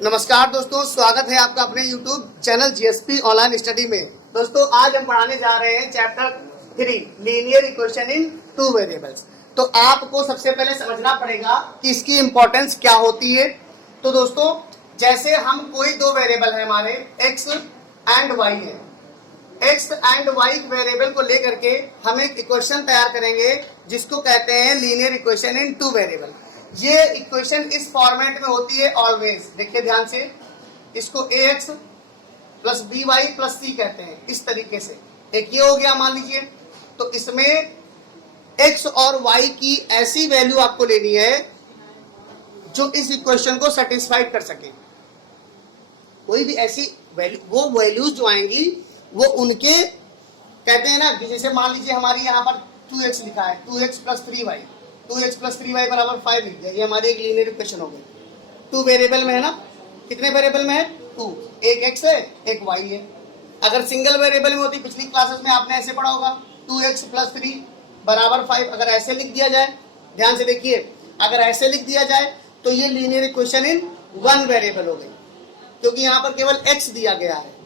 नमस्कार दोस्तों, स्वागत है आपका अपने YouTube channel GSP online study में। दोस्तों आज हम पढ़ाने जा रहे हैं chapter 3 linear equation in two variables. तो आपको सबसे पहले समझना पड़ेगा कि इसकी इंपॉर्टेंस क्या होती है। तो दोस्तों जैसे हम कोई दो वेरिएबल है हमारे x एंड y है, x एंड y वेरिएबल को लेकर के हम एक इक्वेशन तैयार करेंगे जिसको कहते हैं linear equation in two variable. ये इक्वेशन इस फॉर्मेट में होती है ऑलवेज। देखिए ध्यान से, इसको ax plus by plus c कहते हैं इस तरीके से। एक ये हो गया मान लीजिए। तो इसमें x और y की ऐसी वैल्यू आपको लेनी है जो इस इक्वेशन को सेटिस्फाइड कर सके। कोई भी ऐसी वैल्यू, वो वैल्यूज जो आएंगी वो उनके कहते हैं ना, जैसे मान लीजिए हमारी यहाँ पर 2x लिखा है, 2x plus 3y, 2x plus 3y बराबर 5 लिख दिया। ये हमारी एक लीनियर इक्वेशन हो गई। टू वेरिएबल में है ना, कितने वेरिएबल में है? 2। एक x है, एक y है। अगर सिंगल वेरिएबल में होती, पिछली क्लासेस में आपने ऐसे पढ़ा होगा 2x प्लस 3 बराबर 5। अगर ऐसे लिख दिया जाए, ध्यान से देखिए, अगर ऐसे लिख दिया जाए तो ये linear equation in one variable हो गई, क्योंकि यहाँ पर केवल x दिया गया है।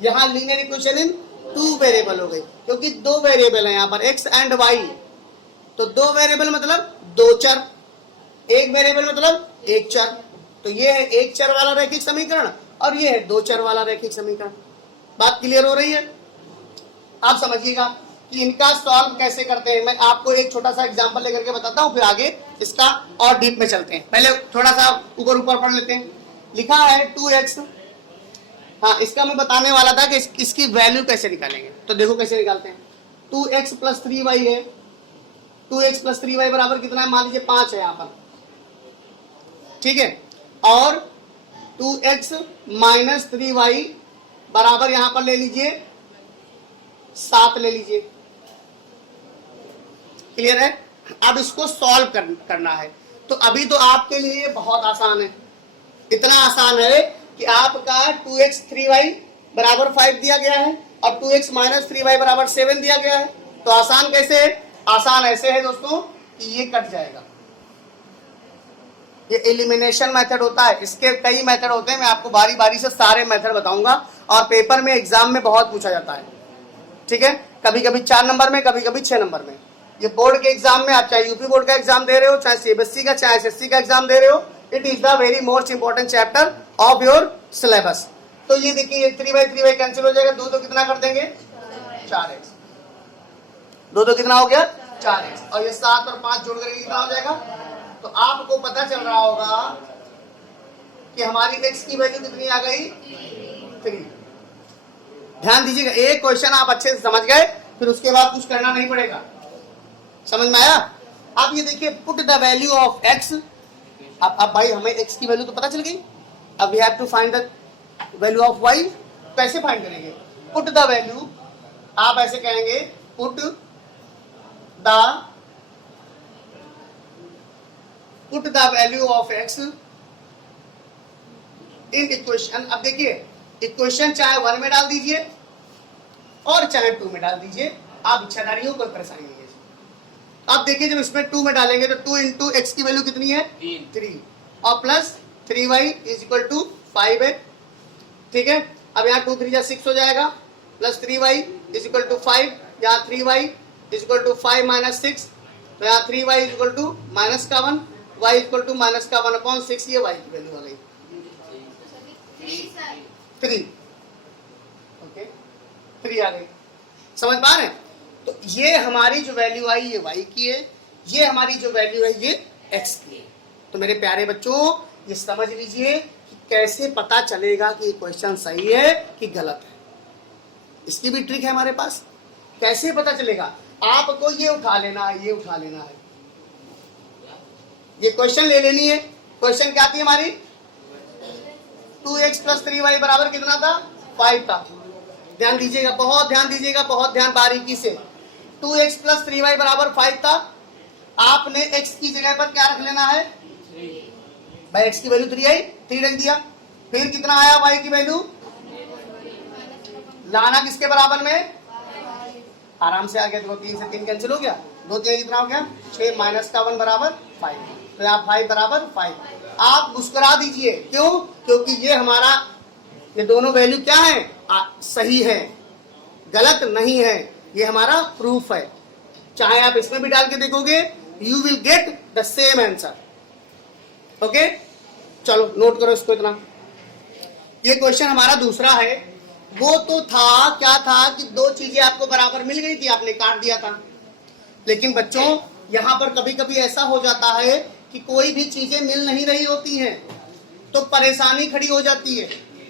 यहाँ linear equation in two variable हो गई, क्योंकि दो वेरिएबल है यहाँ पर x एंड y। तो दो वेरिएबल मतलब दो चर, एक वेरिएबल मतलब एक चर। तो ये है एक चर वाला रैखिक समीकरण और ये है दो चर वाला रैखिक समीकरण। बात क्लियर हो रही है? आप समझिएगा कि इनका सॉल्व कैसे करते हैं। मैं आपको एक छोटा सा एग्जांपल लेकर के बताता हूं, फिर आगे इसका और डीप में चलते हैं। पहले थोड़ा सा ऊपर ऊपर पढ़ लेते हैं। लिखा है 2x। हाँ, इसका मैं बताने वाला था कि इसकी वैल्यू कैसे निकालेंगे। तो देखो कैसे निकालते हैं। 2x प्लस 3y है। 2x प्लस 3y बराबर कितना है? मान लीजिए 5 है यहाँ पर, ठीक है। और 2x माइनस 3y बराबर यहाँ पर ले लीजिए 7 ले लीजिए। क्लियर है? अब इसको सॉल्व करना है। तो अभी तो आपके लिए बहुत आसान है। इतना आसान है कि आपका 2x 3y बराबर 5 दिया गया है और 2x माइनस 3y बराबर 7 दिया गया है। तो आसान कैसे है? आसान ऐसे है दोस्तों कि ये कट जाएगा। ये एलिमिनेशन मेथड होता है। इसके कई मेथड होते हैं, मैं आपको बारी बारी से सारे मेथड बताऊंगा और पेपर में एग्जाम में बहुत पूछा जाता है, ठीक है। कभी कभी 4 नंबर में, कभी कभी 6 नंबर में। ये बोर्ड के एग्जाम में, आप चाहे यूपी बोर्ड का एग्जाम दे रहे हो, चाहे सीबीएसई का, चाहे एसएससी का एग्जाम दे रहे हो, it is the very most important chapter of your syllabus. तो ये देखिए 3/3 कैंसिल हो जाएगा। 2 कितना कर देंगे? 4x। 2 कितना हो गया? 4x। और ये 7 और 5 जोड़ करके कितना हो जाएगा? तो आपको पता चल रहा होगा कि हमारी x की वैल्यू कितनी आ गई? 3। ध्यान दीजिएगा, एक क्वेश्चन आप अच्छे से समझ गए, फिर उसके बाद कुछ करना नहीं पड़ेगा। समझ में आया? अब ये देखिए, put the value of x। अब भाई हमें x की वैल्यू तो पता चल गई। अब we have to find the value of y। कैसे फाइंड करेंगे? पुट द वैल्यू, आप ऐसे कहेंगे put the value of x in equation. अब देखिए, इक्वेशन चाहे 1 में डाल दीजिए और चाहे 2 में डाल दीजिए, आप इच्छाधारी हो, कोई परेशानी नहीं है। अब देखिए, जब इसमें 2 में डालेंगे तो 2 इंटू एक्स की वैल्यू कितनी है? 3 और plus 3y is equal to 5 है, ठीक है। अब यहाँ 2 3 6 हो जाएगा, plus 3y is equal to 5। यहाँ 3y is equal to 5 minus 6, तो यहाँ 3y is equal to minus का 1, y is equal to minus का 1/6। ये y की वैल्यू आ गई 3। ओके, 3 आ गई। समझ पा रहे हैं? तो ये हमारी जो वैल्यू आई ये y की है, ये हमारी जो वैल्यू है ये x की है। तो मेरे प्यारे बच्चों, ये समझ लीजिए कि कैसे पता चलेगा कि ये क्वेश्चन सही है कि गलत है। इसकी भी ट्रिक है हमारे पास। कैसे पता चलेगा? आपको ये उठा लेना है, ये उठा लेना है, ये क्वेश्चन ले लेनी है। क्वेश्चन क्या थी हमारी? 2x प्लस 3y बराबर कितना था? 5 था। ध्यान दीजिएगा, बहुत ध्यान दीजिएगा, बहुत ध्यान बारीकी से। 2x प्लस 3y बराबर 5 था। आपने x की जगह पर क्या रख लेना है? भाई x की वैल्यू 3 आई, 3 रख दिया। फिर कितना आया y की वैल्यू? लाना किसके बराबर में? आराम से आ गया। देखो 3 से 3 कैंसिल हो गया, 2 3 कितना हो गया? 6 माइनस का 1 बराबर 5। तो यहाँ 5 बराबर 5। आप मुस्कुरा दीजिए, क्यों? क्योंकि ये हमारा, ये दोनों वैल्यू क्या है, सही है, गलत नहीं है, ये हमारा प्रूफ है। चाहे आप इसमें भी डाल के देखोगे, you will get the same answer. Okay, चलो नोट करो इसको इतना। ये क्वेश्चन हमारा दूसरा है। वो तो था, क्या था कि दो चीजें आपको बराबर मिल गई थी, आपने काट दिया था। लेकिन बच्चों यहाँ पर कभी कभी ऐसा हो जाता है कि कोई भी चीजें मिल नहीं रही होती हैं, तो परेशानी खड़ी हो जाती है।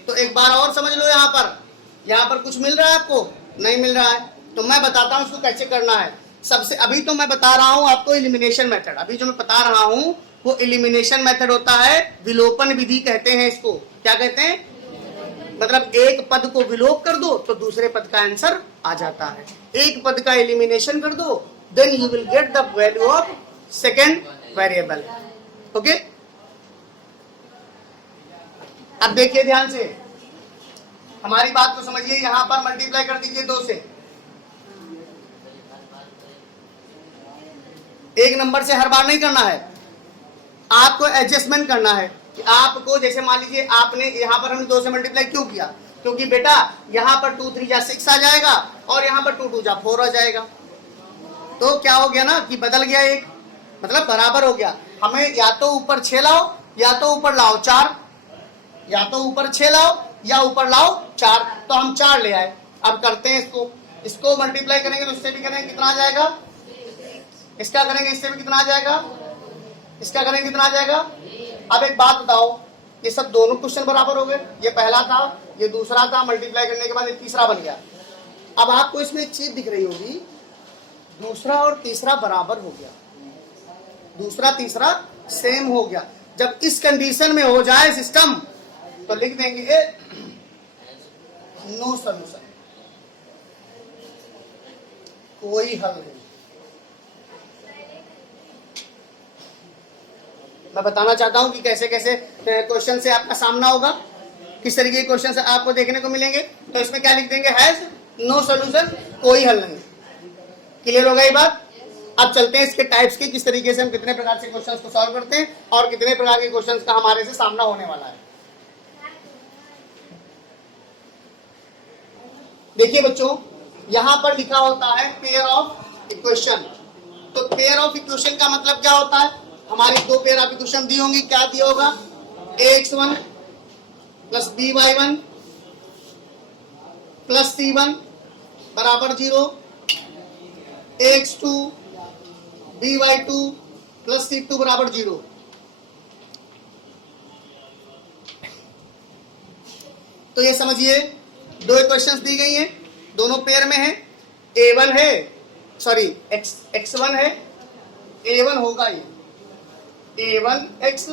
तो एक बार और समझ लो, यहाँ पर कुछ मिल रहा है आपको, नहीं मिल रहा है, तो मैं बताता हूँ इसको कैसे करना है। सबसे अभी तो मैं बता रहा हूँ आपको एलिमिनेशन मेथड। अभी जो मैं बता रहा हूँ वो एलिमिनेशन मेथड होता है, विलोपन विधि कहते हैं इसको। क्या कहते हैं? मतलब एक पद को विलोप कर दो तो दूसरे पद का आंसर आ जाता है। एक पद का एलिमिनेशन कर दो, then you will get the value of second variable. Okay, अब देखिए ध्यान से, हमारी बात को समझिए। यहां पर मल्टीप्लाई कर दीजिए 2 से। एक नंबर से हर बार नहीं करना है, आपको एडजस्टमेंट करना है। कि आपको जैसे मान लीजिए आपने यहाँ पर हम 2 से मल्टीप्लाई क्यों किया, क्योंकि बेटा यहाँ पर 2 3 जा 6 आ जाएगा और यहाँ पर 2 2 जा 4 आ जाएगा। तो क्या हो गया ना कि बदल गया, एक मतलब बराबर हो गया। हमें या तो ऊपर 6 लाओ या तो ऊपर लाओ 4, या तो ऊपर 6 लाओ या ऊपर लाओ 4। तो हम 4 ले आए। अब करते हैं इसको मल्टीप्लाई करेंगे तो इससे भी करेंगे कितना आ जाएगा, इसका करेंगे इससे भी कितना आ जाएगा, इसका करेंगे कितना आ जाएगा। अब एक बात बताओ, ये सब दोनों क्वेश्चन बराबर हो गए। ये पहला था, ये दूसरा था, मल्टीप्लाई करने के बाद ये तीसरा बन गया। अब आपको इसमें एक चीज दिख रही होगी, दूसरा और तीसरा बराबर हो गया, दूसरा तीसरा सेम हो गया। जब इस कंडीशन में हो जाए सिस्टम तो लिख देंगे नो सॉल्यूशन, कोई हल नहीं। मैं बताना चाहता हूं कि कैसे कैसे क्वेश्चन से आपका सामना होगा, किस तरीके के क्वेश्चन आपको देखने को मिलेंगे। तो इसमें क्या लिख देंगे, हैज नो सॉल्यूशन, कोई हल नहीं। क्लियर होगा ये बात? अब चलते हैं इसके टाइप्स के, किस तरीके से हम कितने प्रकार से क्वेश्चंस को सॉल्व करते हैं और कितने प्रकार के क्वेश्चंस का हमारे से सामना होने वाला है। देखिए बच्चों, यहां पर लिखा होता है पेयर ऑफ इक्वेशन। तो पेयर ऑफ इक्वेशन का मतलब क्या होता है, हमारी 2 पेयर ऑफ इक्वेशन दी होंगी। क्या दिया होगा, ax1 plus by1 plus c1 बराबर 0, ax2 by2 प्लस c2 बराबर 0। तो ये समझिए 2 इक्वेशंस दी गई हैं, दोनों पेयर में है। a1 है, सॉरी x1 है, a1 होगा ये a1x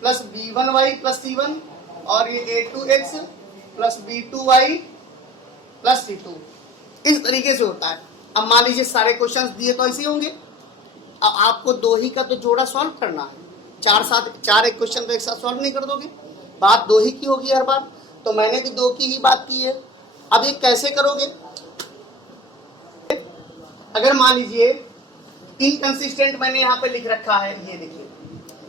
plus b1y plus c1, और ये a2x plus b2y plus c2। इस तरीके से होता है। अब मान लीजिए सारे क्वेश्चंस दिए तो ऐसे होंगे। अब आपको 2 ही का तो जोड़ा सॉल्व करना है, 4 एक क्वेश्चन को एक साथ सॉल्व नहीं कर दोगे, बात 2 ही की होगी हर बार। तो मैंने भी 2 की ही बात की है। अब ये कैसे करोगे, अगर मान लीजिए इनकंसिस्टेंट मैंने यहाँ पे लिख रखा है, ये देखिए,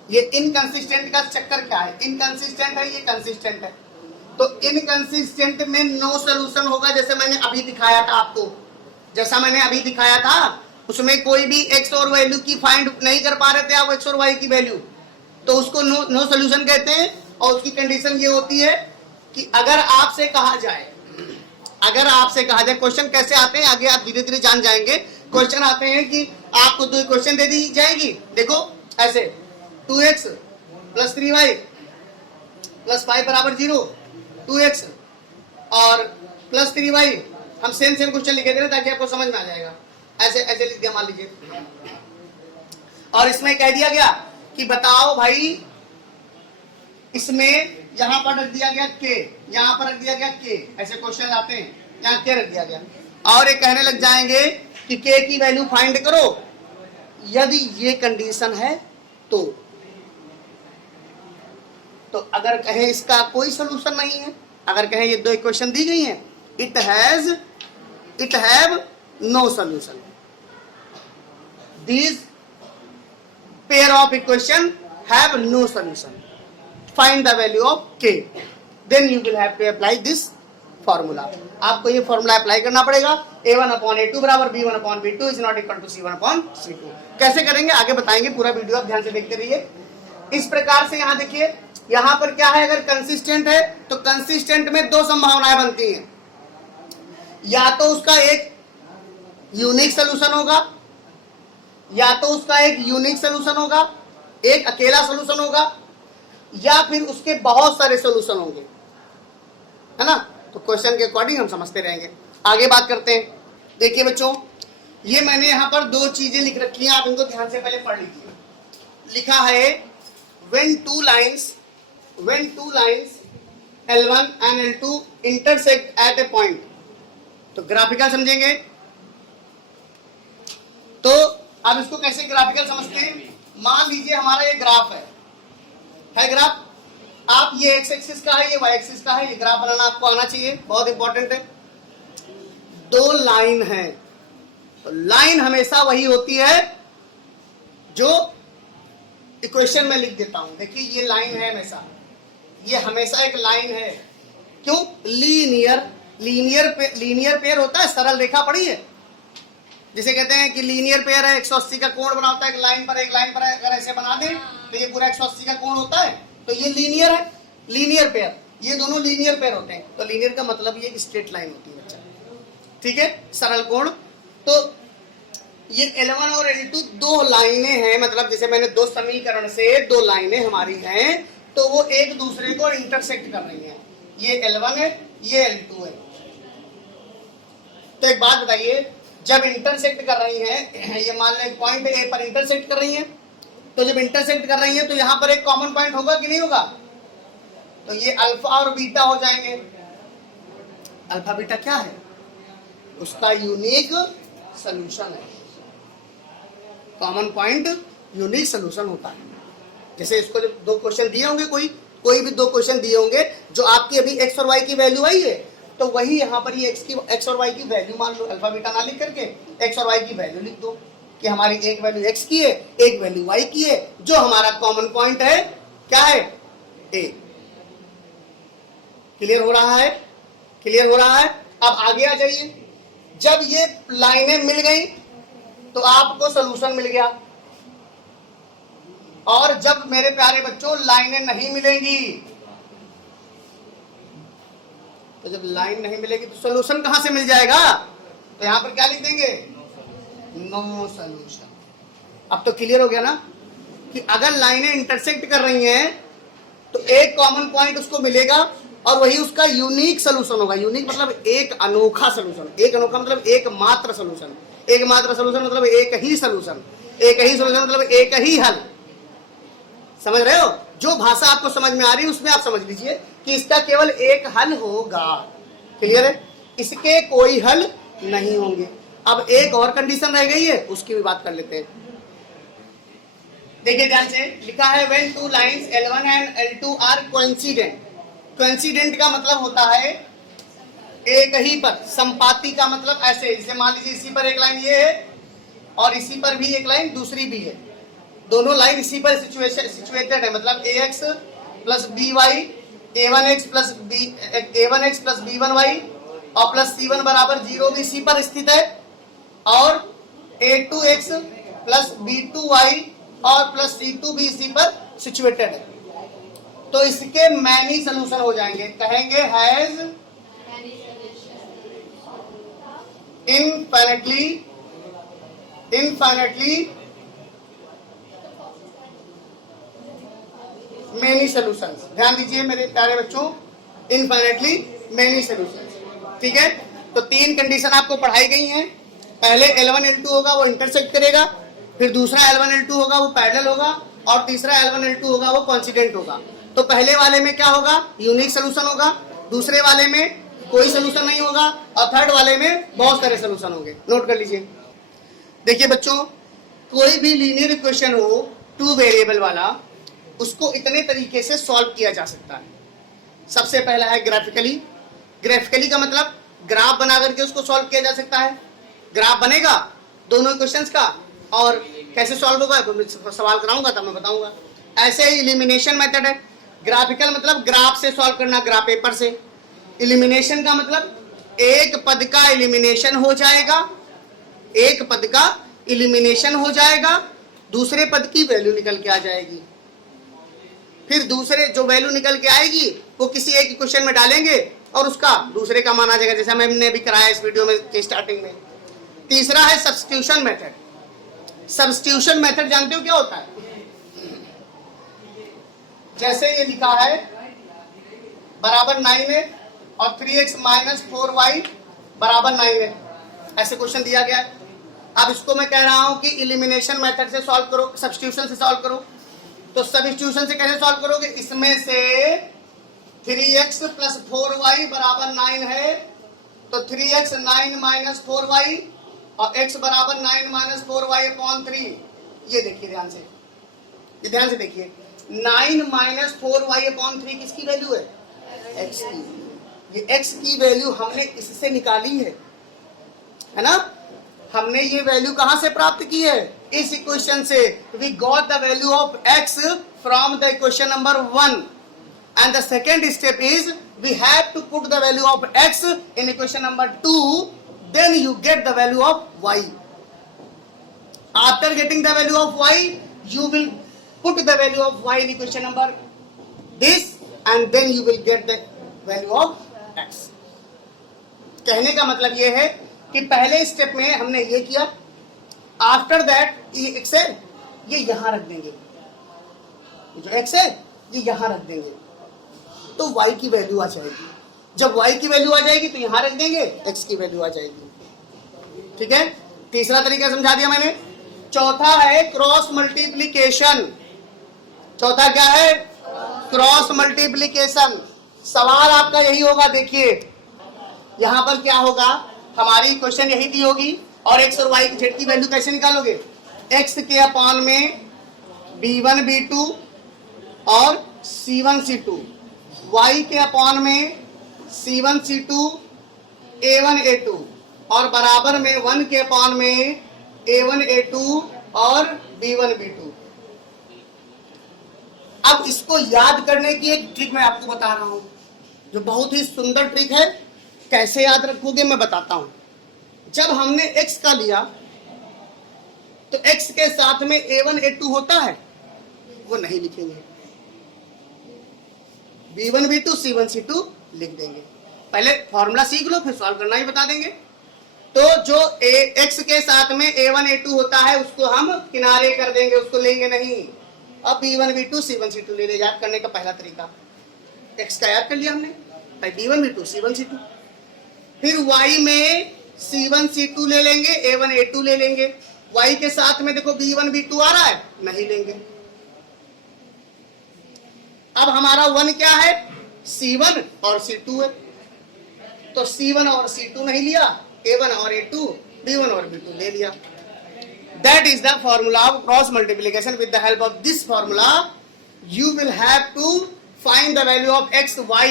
ये इनकंसिस्टेंट का चक्कर क्या है, इनकंसिस्टेंट है, ये कंसिस्टेंट है। तो इनकंसिस्टेंट में नो सॉल्यूशन होगा। जैसे मैंने अभी दिखाया था आपको, जैसा मैंने अभी दिखाया था, उसमें कोई भी एक्स और वैल्यू की फाइंड नहीं कर पा रहे थे आप, एक्स और वाई की वैल्यू, तो उसको नो सॉल्यूशन कहते हैं। और उसकी कंडीशन ये होती है कि अगर आपसे कहा जाए, क्वेश्चन कैसे आते हैं आगे आप धीरे धीरे जान जाएंगे। क्वेश्चन आते हैं कि आपको 2 क्वेश्चन दे दी जाएगी, देखो ऐसे 2x प्लस 3y प्लस 5 बराबर 0, 2x और प्लस 3y, हम सेम क्वेश्चन लिखे दे रहे ताकि आपको समझ में आ जाएगा। ऐसे लिख दिया मान लीजिए, और इसमें कह दिया गया कि बताओ भाई, इसमें यहां पर रख दिया गया k, यहां पर रख दिया गया k, ऐसे क्वेश्चन आते हैं, यहां k रख दिया गया, और ये कहने लग जाएंगे कि k की वैल्यू फाइंड करो यदि ये कंडीशन है तो अगर कहें इसका कोई सोल्यूशन नहीं है, अगर कहें ये 2 इक्वेशन दी गई हैं, it have no solution, these pair of equation have no solution, find the value of k, then you will have to apply this formula. आपको ये फॉर्मूला अप्लाई करना पड़ेगा, a1/a2 बराबर b1/b2 is not equal to c1/c2। कैसे करेंगे आगे बताएंगे, पूरा वीडियो आप ध्यान से देखते रहिए। इस प्रकार से यहाँ देखिए, यहाँ पर क्या है, अगर कंसिस्टेंट है तो कंसिस्टेंट में दो संभावनाएं बनती हैं, या तो उसका एक यूनिक सोल्यूशन होगा, या तो उसका एक यूनिक सोल्यूशन होगा, एक अकेला सोल्यूशन होगा, या फिर उसके बहुत सारे सोल्यूशन होंगे, है ना। तो क्वेश्चन के अकॉर्डिंग हम समझते रहेंगे। आगे बात करते हैं। देखिए बच्चों, ये मैंने यहाँ पर दो चीजें लिख रखी हैं, आप इनको ध्यान से पहले पढ़ लीजिए। लिखा है when two lines L1 and L2 intersect at a point, तो ग्राफिकल समझेंगे। तो अब इसको कैसे ग्राफिकल समझते हैं, मान लीजिए हमारा ये ग्राफ है ग्राफ, आप ये एक्स एक्सिस का है, ये वाई एक्सिस का है, ये ग्राफ बनाना आपको आना चाहिए, बहुत इंपॉर्टेंट है। दो लाइन है, तो लाइन हमेशा वही होती है जो इक्वेशन में लिख देता हूं। देखिए ये लाइन है, ये हमेशा एक लाइन है। क्यों? लीनियर पेयर होता है, सरल रेखा पड़ी है, जिसे कहते हैं कि लीनियर पेयर है, 180 का कोण बनाता है, एक लाइन पर अगर ऐसे बना दें तो ये पूरा 180 का कोण होता है, तो ये लीनियर है, लीनियर पेयर, ये दोनों लीनियर पेयर होते हैं। तो लीनियर का मतलब ये स्ट्रेट लाइन होती है बच्चा, ठीक है, सरल कोण। तो ये L1 और L2 दो लाइनें हैं, मतलब जैसे मैंने दो समीकरण से दो लाइनें हमारी हैं, तो वो एक दूसरे को इंटरसेक्ट कर रही हैं। ये L1 है, ये L2 है। तो एक बात बताइए, जब इंटरसेक्ट कर रही हैं, ये मान लो एक पॉइंट A पर इंटरसेक्ट कर रही हैं, तो जब इंटरसेक्ट कर रही हैं तो यहां पर एक कॉमन पॉइंट होगा कि नहीं होगा? तो ये अल्फा और बीटा हो जाएंगे। अल्फा बीटा क्या है? उसका यूनिक सोल्यूशन है। कॉमन पॉइंट यूनिक सोल्यूशन होता है। जैसे इसको जब दो क्वेश्चन दिए होंगे, कोई भी दो क्वेश्चन दिए होंगे, जो आपकी अभी एक्स और वाई की वैल्यू आई है, तो वही यहाँ पर ये एक्स और वाई की वैल्यू मान लो, अल्फा बीटा ना लिख करके एक्स और वाई की वैल्यू लिख दो कि हमारी एक वैल्यू एक्स की है, एक वैल्यू वाई की है, जो हमारा कॉमन पॉइंट है क्या है? ए। क्लियर हो रहा है? क्लियर हो रहा है? अब आगे आ जाइए। जब ये लाइनें मिल गई तो आपको सोल्यूशन मिल गया, और जब मेरे प्यारे बच्चों लाइनें नहीं मिलेंगी, तो जब लाइन नहीं मिलेगी तो सोल्यूशन कहां से मिल जाएगा? तो यहां पर क्या लिख देंगे? No solution. अब तो क्लियर हो गया ना कि अगर लाइनें इंटरसेक्ट कर रही हैं तो एक कॉमन पॉइंट उसको मिलेगा और वही उसका यूनिक सोल्यूशन होगा। यूनिक मतलब एक अनोखा सोल्यूशन, एक अनोखा मतलब एक मात्र सोल्यूशन, एक मात्र सोल्यूशन मतलब एक ही सोल्यूशन, एक ही सोल्यूशन मतलब एक ही हल। समझ रहे हो? जो भाषा आपको समझ में आ रही है उसमें आप समझ लीजिए कि इसका केवल एक हल होगा। क्लियर है? इसके कोई हल नहीं होंगे। अब एक और कंडीशन रह गई है, उसकी भी बात कर लेते हैं। देखिए ध्यान से, लिखा है when two lines L1 and L2 are coincident। Coincident का मतलब होता है एक ही पर, संपाती का मतलब ऐसे, जैसे मान लीजिए इसी पर एक लाइन ये है और इसी पर भी एक लाइन दूसरी भी है, दोनों लाइन इसी पर सिचुएटेड है, मतलब ax plus by, a1x plus b1y और प्लस c1 बराबर 0 भी इसी पर स्थित है, और a2x प्लस b2y और प्लस c2 भी इसी पर सिचुएटेड है। तो इसके मैनी सोल्यूशन हो जाएंगे, कहेंगे हैज इनफाइनेटली मेनी सोल्यूशंस। ध्यान दीजिए मेरे प्यारे बच्चों, इनफाइनेटली मेनी सोल्यूशंस। ठीक है, तो तीन कंडीशन आपको पढ़ाई गई हैं। पहले L1 L2 होगा वो इंटरसेक्ट करेगा, फिर दूसरा L1 L2 होगा वो पैरेलल होगा, और तीसरा L1 L2 होगा वो कोइंसिडेंट होगा। तो पहले वाले में क्या होगा? यूनिक सोल्यूशन होगा, दूसरे वाले में कोई सोल्यूशन नहीं होगा, और थर्ड वाले में बहुत सारे सोल्यूशन होंगे। नोट कर लीजिए। देखिए बच्चों, कोई भी लीनियर इक्वेशन हो टू वेरिएबल वाला, उसको इतने तरीके से सॉल्व किया जा सकता है। सबसे पहला है ग्राफिकली। ग्राफिकली का मतलब ग्राफ बना करके उसको सॉल्व किया जा सकता है। ग्राफ बनेगा दोनों इक्वेशंस का, और कैसे सॉल्व होगा तो सवाल कराऊंगा तब मैं बताऊंगा। ऐसे ही इलिमिनेशन मेथड है। ग्राफिकल मतलब ग्राफ से सॉल्व करना, ग्राफ पेपर से। इलिमिनेशन का मतलब एक पद का इलिमिनेशन हो जाएगा, एक पद का इलिमिनेशन हो जाएगा, दूसरे पद की वैल्यू निकल के आ जाएगी। फिर दूसरे जो वैल्यू निकल के आएगी वो किसी एक क्वेश्चन में डालेंगे और उसका दूसरे का मान आ जाएगा, जैसे हमने भी कराया इस वीडियो में के स्टार्टिंग में। तीसरा है सब्स्टिट्यूशन मेथड। सब्स्टिट्यूशन मेथड जानते हो क्या होता है? जैसे ये लिखा है बराबर 9 है और 3x माइनस 4y बराबर 9 है, ऐसे क्वेश्चन दिया गया है। अब इसको मैं कह रहा हूं कि इलिमिनेशन मेथड से सॉल्व करो, सब्स्टिट्यूशन से सॉल्व करो। तो सब्स्टिट्यूशन से कैसे सॉल्व करोगे? इसमें से 3x प्लस 4y बराबर 9 है, तो 3x 9 माइनस 4y और x बराबर 9 माइनस 4y अपॉन 3। ये देखिए ध्यान से, ये ध्यान से देखिए, 9 माइनस 4y अपॉन 3 किसकी वैल्यू है? x की। ये x की वैल्यू हमने इससे निकाली है ना? हमने ये वैल्यू कहां से प्राप्त की है? इस इक्वेशन से। We got the value of x from the equation number 1 and the second step is we have to put the value of x in equation number 2, then you get the value of y. After getting the value of y, you will put the value of y in equation number this and then you will get the value of x. कहने का मतलब ये है कि पहले step में हमने ये किया, आफ्टर दैट ये x है ये यहां रख देंगे, जो x है ये यहां रख देंगे, तो y की वैल्यू आ जाएगी। जब y की वैल्यू आ जाएगी तो यहां रख देंगे, x की वैल्यू आ जाएगी। ठीक है, तीसरा तरीका समझा दिया मैंने। चौथा है क्रॉस मल्टीप्लिकेशन। चौथा क्या है? Cross multiplication. सवाल आपका यही होगा, देखिए यहां पर क्या होगा, हमारी क्वेश्चन यही दी होगी और x और y की z की वैल्यू कैसे निकालोगे? x के अपॉन में b1 b2 और c1 c2, y के अपॉन में c1 c2 a1 a2 और बराबर में 1 के अपॉन में a1 a2 और b1 b2। अब इसको याद करने की एक ट्रिक मैं आपको बता रहा हूं, जो बहुत ही सुंदर ट्रिक है। कैसे याद रखोगे मैं बताता हूं। जब हमने x का लिया तो x के साथ में a1 a2 होता है, वो नहीं लिखेंगे, b1 b2 c1 c2 लिख देंगे। पहले फॉर्मूला सीख लो फिर सॉल्व करना ही बता देंगे। तो जो x के साथ में a1 a2 होता है उसको हम किनारे कर देंगे, उसको लेंगे नहीं। अब b1 b2 c1 c2 ले ले, याद करने का पहला तरीका। x का याद कर लिया हमने, भाई b1 b2 c1 c2। फिर y में c1 c2 ले लेंगे, a1 a2 ले लेंगे। y के साथ में देखो b1 b2 आ रहा है, नहीं लेंगे। अब हमारा 1 क्या है? c1 और c2 है, तो c1 और c2 नहीं लिया, a1 और a2, b1 और b2 ले लिया। That is the formula of cross multiplication. With the help of this formula, you will have to find the value of x, y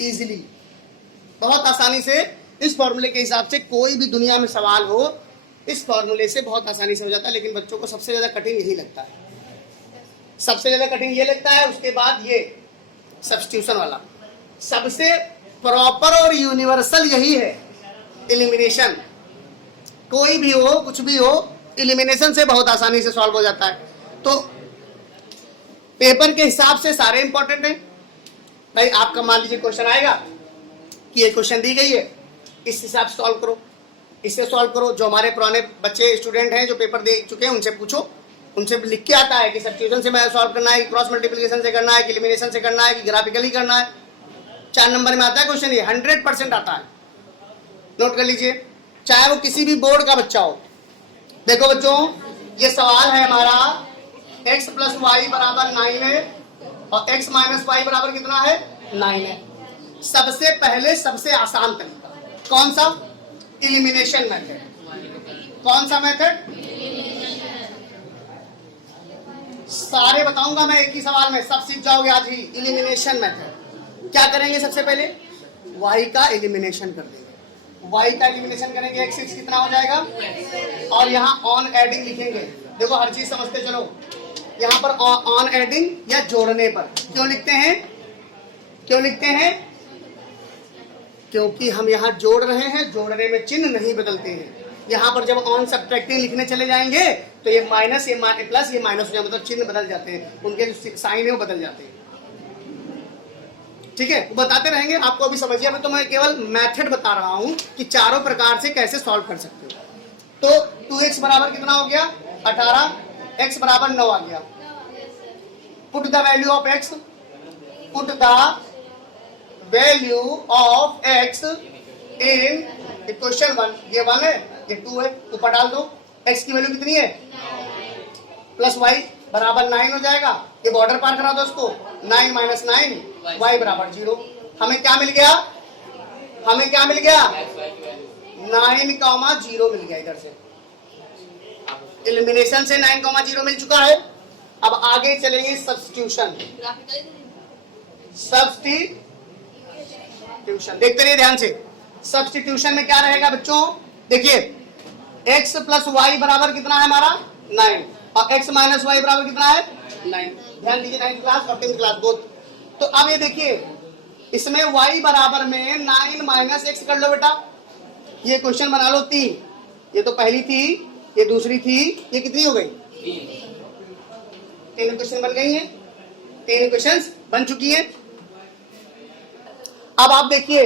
easily. बहुत आसानी से इस फॉर्मूले के हिसाब से कोई भी दुनिया में सवाल हो, इस फॉर्मूले से बहुत आसानी से हो जाता है। लेकिन बच्चों को सबसे ज्यादा कठिन यही लगता है, सबसे ज्यादा कठिन ये लगता है। उसके बाद ये सब्स्टिट्यूशन वाला सबसे प्रॉपर और यूनिवर्सल यही है, एलिमिनेशन। कोई भी हो, कुछ भी हो, एलिमिनेशन से बहुत आसानी से सॉल्व हो जाता है। तो पेपर के हिसाब से सारे इंपॉर्टेंट हैं भाई। आपका मान लीजिए क्वेश्चन आएगा कि ये क्वेश्चन दी गई है, इस हिसाब से सॉल्व करो, इससे सॉल्व करो। जो हमारे पुराने बच्चे स्टूडेंट हैं जो पेपर दे चुके हैं उनसे पूछो, उनसे लिख के आता है कि सब्स्टिट्यूशन से मैं सॉल्व करना है, क्रॉस मल्टीप्लिकेशन से करना है, कि एलिमिनेशन से करना है, कि ग्राफिकली करना है। 4 नंबर में आता है क्वेश्चन, ये 100% आता है, नोट कर लीजिए, चाहे वो किसी भी बोर्ड का बच्चा हो। देखो बच्चों, ये सवाल है हमारा x प्लस वाई बराबर 9 है और x माइनस वाई बराबर कितना है? 9 है। सबसे पहले सबसे आसान तरीका कौन सा? Elimination method. कौन सा मेथड? सारे बताऊंगा मैं एक ही सवाल में, सब सीख जाओगे आज ही। एलिमिनेशन मेथड क्या करेंगे? सबसे पहले y का एलिमिनेशन कर देंगे, y का एलिमिनेशन करेंगे, x कितना हो जाएगा, और यहाँ ऑन एडिंग लिखेंगे। देखो हर चीज समझते चलो, यहाँ पर ऑन एडिंग या जोड़ने पर क्यों लिखते हैं, क्यों लिखते हैं, क्योंकि हम यहाँ जोड़ रहे हैं, जोड़ने में चिन्ह नहीं बदलते हैं। यहाँ पर जब ऑन सब्ट्रैक्टिंग लिखने चले जाएंगे तो ये माइनस, ये प्लस, ये माइनस हो जाए, मतलब चिन्ह बदल जाते हैं, उनके जो साइन है वो बदल जाते हैं। ठीक है, बताते रहेंगे आपको, अभी समझिए, मैं तो मैं केवल मेथड बता रहा हूं कि चारों प्रकार से कैसे सॉल्व कर सकते हो। तो 2x बराबर कितना हो गया 18, x बराबर 9 आ गया। Put the value of x, put the value of x in equation 1, ये 1 है, ये 2 है, ऊपर डाल दो। x की वैल्यू कितनी है प्लस y बराबर 9 हो जाएगा, ये बॉर्डर पार करा दो उसको, 9 माइनस 9 y बराबर 0। हमें क्या मिल गया, हमें क्या मिल गया 9,0 मिल गया। इधर से एलिमिनेशन से 9,0 मिल चुका है। अब आगे चलेंगे सब्स्टिट्यूशन, सब्स्टिट्यूशन देखते रहिए ध्यान से। सब्स्टिट्यूशन में क्या रहेगा बच्चों, देखिए x प्लस वाई बराबर कितना है हमारा 9, और x माइनस वाई बराबर कितना है 9। ध्यान दीजिए 9th क्लास और 10th क्लास बोथ। तो अब ये देखिए इसमें y बराबर में 9 माइनस x कर लो बेटा, ये क्वेश्चन बना लो 3, ये तो पहली थी, ये दूसरी थी, ये कितनी हो गई 3 क्वेश्चन बन गई है, 3 क्वेश्चंस बन चुकी है। अब आप देखिए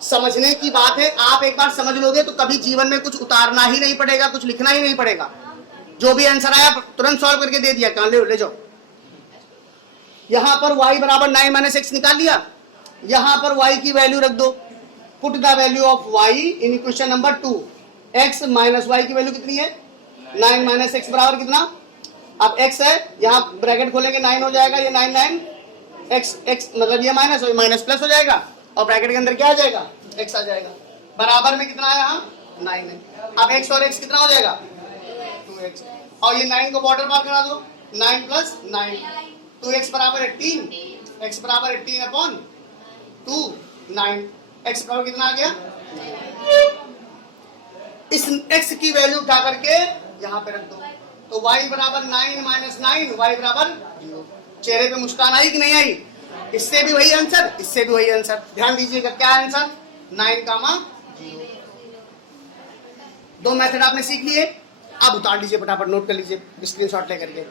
समझने की बात है, आप एक बार समझ लोगे तो कभी जीवन में कुछ उतारना ही नहीं पड़ेगा, कुछ लिखना ही नहीं पड़ेगा, जो भी आंसर आया तुरंत सॉल्व करके दे दिया, कहां ले जाओ। यहां पर y बराबर 9 माइनस x निकाल लिया, यहां पर y की वैल्यू रख दो, put the value of y in equation number 2, x minus y की वैल्यू कितनी है 9 माइनस x बराबर कितना, अब x है, यहां ब्रैकेट खोलेंगे 9 हो जाएगा, ये 9 9 x मतलब ये माइनस और माइनस प्लस हो जाएगा, और ब्रैकेट के अंदर क्या आ जाएगा x आ जाएगा, बराबर में कितना है यहाँ 9 है। अब x और x कितना हो जाएगा 2x, और ये 9 को बॉर्डर पार करा दो, 9 प्लस 9, 2x बराबर 18, x बराबर 18 अपॉन 2, 9, x बराबर कितना आ गया, इस x की वैल्यू उठा करके यहाँ पे रख दो, तो y बराबर 9 माइनस 9, y बराबर 0। चेहरे पे मुस्कान आई कि नहीं आई, इससे भी वही आंसर, इससे भी वही आंसर। ध्यान दीजिएगा क्या आंसर 9,0। दो मेथड आपने सीख लिए, अब उतार लीजिए फटाफट, नोट कर लीजिए स्क्रीनशॉट लेकर के।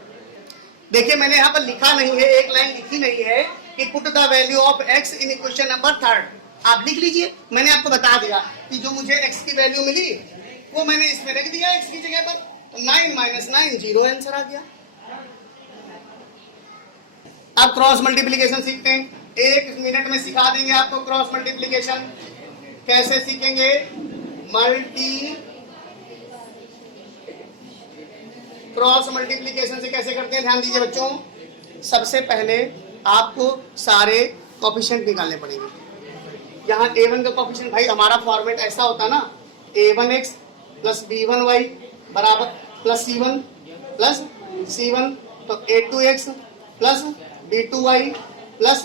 देखिए मैंने यहाँ पर लिखा नहीं है, एक लाइन लिखी नहीं है कि put the value of x in equation number 3, आप लिख लीजिए। मैंने आपको बता दिया कि जो मुझे x की वैल्यू मिली वो मैंने इसमें रख दिया x की जगह पर, 9 माइनस 9 0 आंसर आ गया। अब क्रॉस मल्टीप्लीकेशन सीखते हैं, 1 मिनट में सिखा देंगे आपको क्रॉस मल्टीप्लीकेशन कैसे सीखेंगे। क्रॉस मल्टीप्लीकेशन से कैसे करते हैं ध्यान दीजिए बच्चों। सबसे पहले आपको सारे कोफिशिएंट निकालने पड़ेंगे। यहाँ a1 का कोफिशिएंट, भाई हमारा फॉर्मेट ऐसा होता ना, a1x प्लस b1y बराबर प्लस c1 प्लस c1, तो a2x plus b2y plus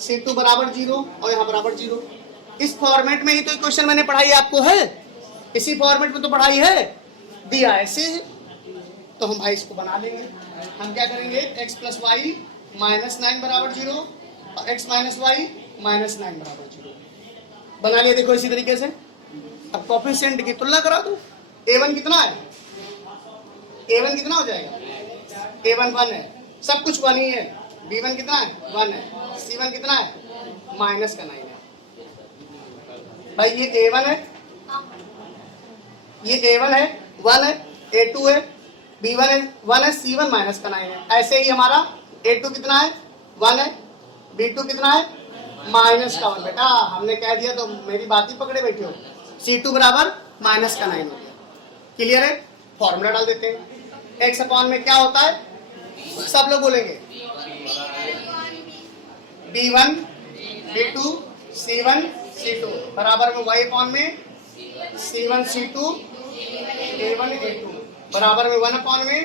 c2 बराबर 0, और यहाँ बराबर 0। इस फॉर्मेट में ही तो इक्वेशन मैंने पढ़ाई आपको है, इसी फॉर्मेट में तो पढ़ाई है, दिया ऐसे है, तो हम भाई इसको बना लेंगे। हम क्या करेंगे, x प्लस वाई माइनस 9 बराबर 0, और x माइनस वाई माइनस 9 बराबर 0 बना लिया। देखो इसी तरीके से अब कोफिशिएंट की तुलना करा दो। a1 कितना है, a1 कितना हो जाएगा, a1 1 है, सब कुछ 1 ही है, b1 कितना है 1 है, c1 कितना है माइनस का 9 है। भाई ये a1 है, ये a1 है 1 है, a2 है, b1 है 1 है, c1 माइनस का 9 है। ऐसे ही हमारा a2 कितना है 1 है, b2 कितना है माइनस का 1। बेटा हमने कह दिया तो मेरी बात ही पकड़े बैठे हो, c2 बराबर माइनस का 9 हो गया। क्लियर है, फॉर्मूला डाल देते हैं। x अपॉन में क्या होता है, सब लोग बोलेंगे b1 b2 c1 c2 बराबर में y अपॉन में c1 c2 a1 a2 बराबर में 1 अपॉन में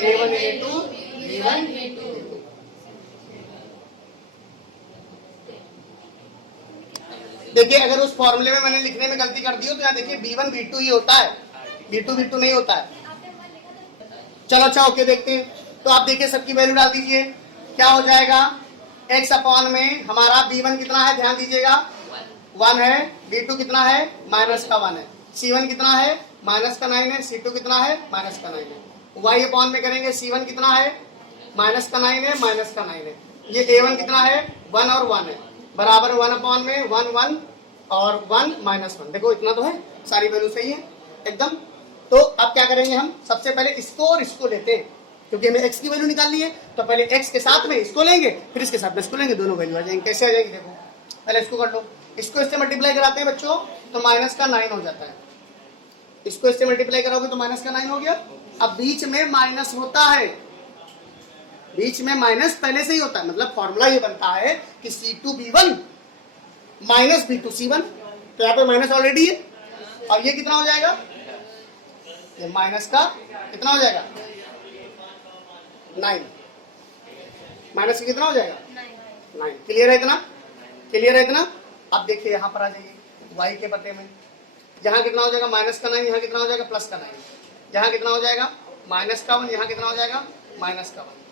a1 a2 b1 a2। देखिए अगर उस फॉर्मूले में मैंने लिखने में गलती कर दी हो तो यहाँ देखिए B1 B2 ही होता है, B2 नहीं होता है। चलो अच्छा ओके देखते हैं। तो आप देखिए सबकी वैल्यू डाल दीजिए, क्या हो जाएगा x अपॉन में हमारा B1 कितना है, ध्यान दीजिएगा 1 है, B2 कितना है माइनस का 1 है, C1 कितना है माइनस का 9 है, C2 कितना है माइनस का 9 है। y अपॉन में करेंगे C1 कितना है माइनस का 9 है, माइनस का 9 है। ये A1 कितना है 1 और 1 है, बराबर 1 अपॉन में 1 1 और 1 माइनस 1। देखो इतना तो है, सारी वैल्यू सही है एकदम। तो अब क्या करेंगे हम, सबसे पहले इसको और इसको लेते हैं, क्योंकि हमें x की वैल्यू निकालनी है। तो पहले x के साथ में इसको लेंगे, फिर इसके साथ में इसको लेंगे, दोनों वैल्यू आ जाएंगे। कैसे आ जाएगी देखो, पहले इसको कर लो, इसको इससे मल्टीप्लाई कराते हैं बच्चों तो माइनस का 9 हो जाता है। इसको इससे मल्टीप्लाई कराओगे तो माइनस का 9 हो गया। अब बीच में माइनस होता है, बीच में माइनस पहले से ही होता है, मतलब फॉर्मूला ये बनता है कि C2B1 माइनस B2C1। तो यहाँ पे माइनस ऑलरेडी है, और ये कितना हो जाएगा, ये माइनस का कितना हो जाएगा 9, माइनस का कितना हो जाएगा 9। क्लियर है इतना, क्लियर है इतना। अब देखिए यहाँ पर आ जाइए y के पते में, यहाँ कितना हो जाएगा माइनस का 9, यहाँ कितना हो जाएगा प्लस का 9, यहाँ कितना हो जाएगा माइनस का 1, यहाँ कितना हो जाएगा माइनस का 1।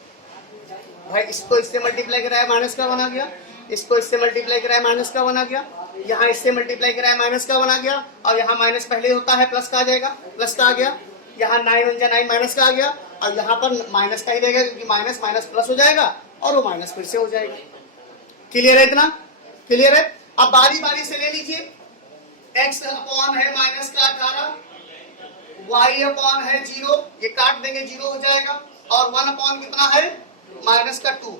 भाई इसको इससे मल्टीप्लाई कराया माइनस का 1 आ गया, इसको इससे मल्टीप्लाई कराया माइनस का 1 आ गया, यहाँ इससे मल्टीप्लाई कराया माइनस का 1 आ गया, और यहाँ माइनस पहले होता है प्लस का आ जाएगा, प्लस का आ गया। यहाँ 9 1 9 माइनस का आ गया, और यहाँ पर माइनस का ही रहेगा क्योंकि माइनस माइनस प्लस हो जाएगा और वो माइनस फिर से हो जाएगा। क्लियर है इतना, क्लियर है। अब बारी बारी से ले लीजिए, x अपॉन है माइनस का 18, y अपॉन है 0, ये काट देंगे 0 हो जाएगा, और 1 अपॉन कितना है माइनस का 2।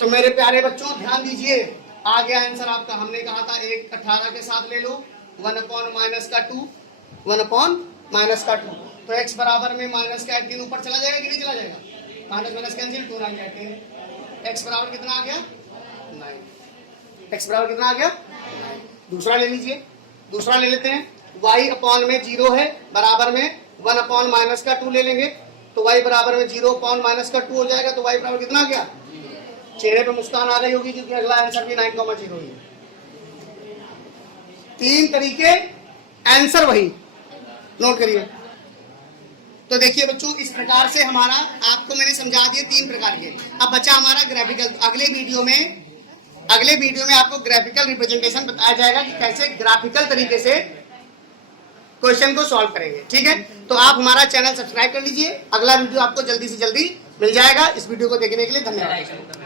तो मेरे प्यारे बच्चों ध्यान दीजिए, आ गया आंसर आपका। हमने कहा था एक 18 के साथ ले लो, 1 अपॉन माइनस का 2, 1 अपॉन माइनस का 2। तो x बराबर में माइनस का 18 ऊपर चला जाएगा कि नहीं चला जाएगा, माइनस माइनस कैंसिल, 2 9 18। x बराबर कितना आ गया 9, x बराबर कितना आ गया 9। दूसरा ले लीजिए, दूसरा ले लेते हैं, y अपॉन में 0 है, बराबर में 1 अपॉन माइनस का 2 ले लेंगे, तो y बराबर में 0 अपॉन माइनस का 2 हो जाएगा। तो y बराबर कितना आ गया, चेहरे पे मुस्कान आ रही होगी क्योंकि अगला आंसर भी 9,0 ही है। 3 तरीके, आंसर वही, नोट करिए। तो देखिए बच्चों इस प्रकार से हमारा आपको मैंने समझा दिए 3 प्रकार के। अब बचा हमारा ग्राफिकल। अगले वीडियो में आपको ग्राफिकल रिप्रेजेंटेशन बताया जाएगा कि कैसे ग्राफिकल तरीके से क्वेश्चन को सॉल्व करेंगे। ठीक है, तो आप हमारा चैनल सब्सक्राइब कर लीजिए, अगला वीडियो आपको जल्दी से जल्दी मिल जाएगा। इस वीडियो को देखने के लिए धन्यवाद।